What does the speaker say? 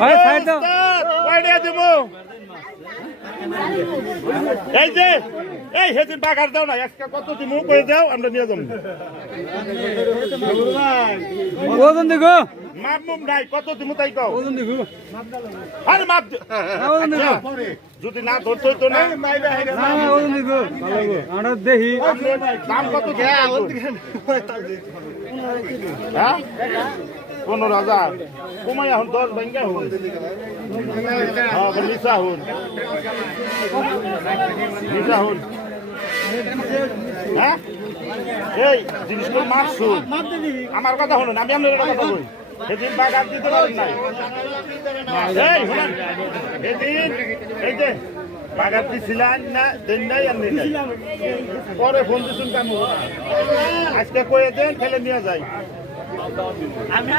কয়টা দিব এই যে এই সেদিন বাগার দাও না আজকে কত দিব কয়ে দাও আমরা নিয়ে যাবো ওজন দেখো মাপ মুম নাই কত দিব তাই কও ওজন দেখো আরে মাপ ওজন দেখো যদি না ধরতো তো না ওজন দেখো ভালো গো আমরা দেখি দাম কত হ্যাঁ 15,000 কমাই এখন 10 ভাঙ্গা হন হ্যাঁ নিসা হন হ্যাঁ এই জিনিসগুলো মাছ শুন আমার কথা শুনুন আমি আপনার কথা বলবো সেদিন বাগান দিতে পারেন নাই এই শুনুন সেদিন এই যে বাগান দিছিলেন না দেন নাই আর নেই পরে ফোন দিচ্ছেন কেন আজকে কয়ে দেন ফেলে নিয়ে যাই আমি